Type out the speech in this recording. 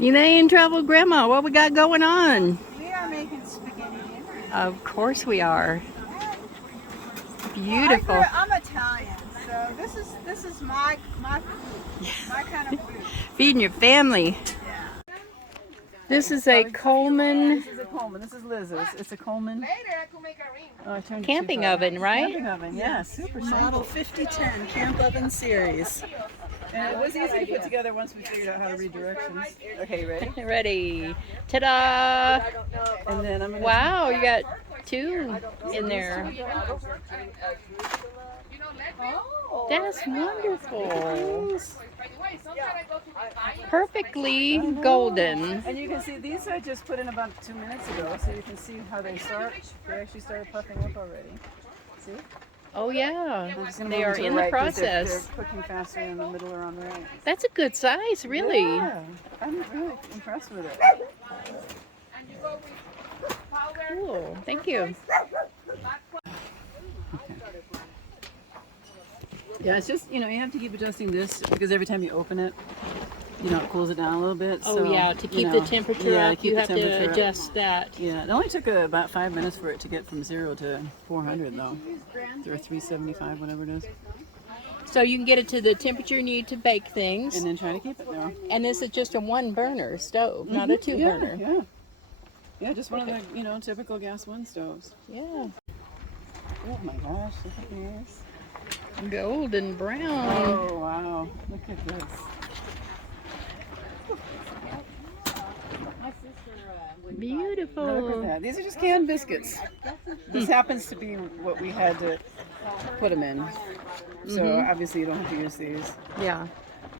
Elaine, Travel Grandma, what we got going on? We are making spaghetti dinner. Of course we are. Beautiful. I'm Italian, so this is my food, my kind of food. Feeding your family. Yeah. This is a Coleman This is a Coleman. This is Liz's. It's a Coleman camping oven, right? camping oven. Yeah, super Model 5010 camp oven series. And it was easy to put together once we figured out how to read directions. Okay, ready? Ready. Ta-da! And then I'm gonna Wow, you got two in there. That's wonderful. Perfectly golden. And you can see these I just put in about 2 minutes ago, so you can see how they start. They actually started puffing up already. See? Oh yeah, I'm just gonna they move are to the in the right 'cause they're process. cooking faster in the middle or on the right. That's a good size, really. Yeah, I'm really impressed with it. Cool. Thank you. Yeah, it's just, you have to keep adjusting this because every time you open it, it cools it down a little bit. Oh so, yeah, to keep the temperature up, keep you the have to temperature up. adjust that. Yeah, it only took about 5 minutes for it to get from 0 to 400 though, or 375, whatever it is. So you can get it to the temperature you need to bake things. And then try to keep it there. And this is just a 1-burner stove, not a 2-burner. Yeah, yeah, just one of the typical gas one stoves. Yeah. Oh my gosh, look at these. Golden brown. Oh wow, look at this. Beautiful. Look at that. These are just canned biscuits. This happens to be what we had to put them in. So obviously you don't have to use these. Yeah.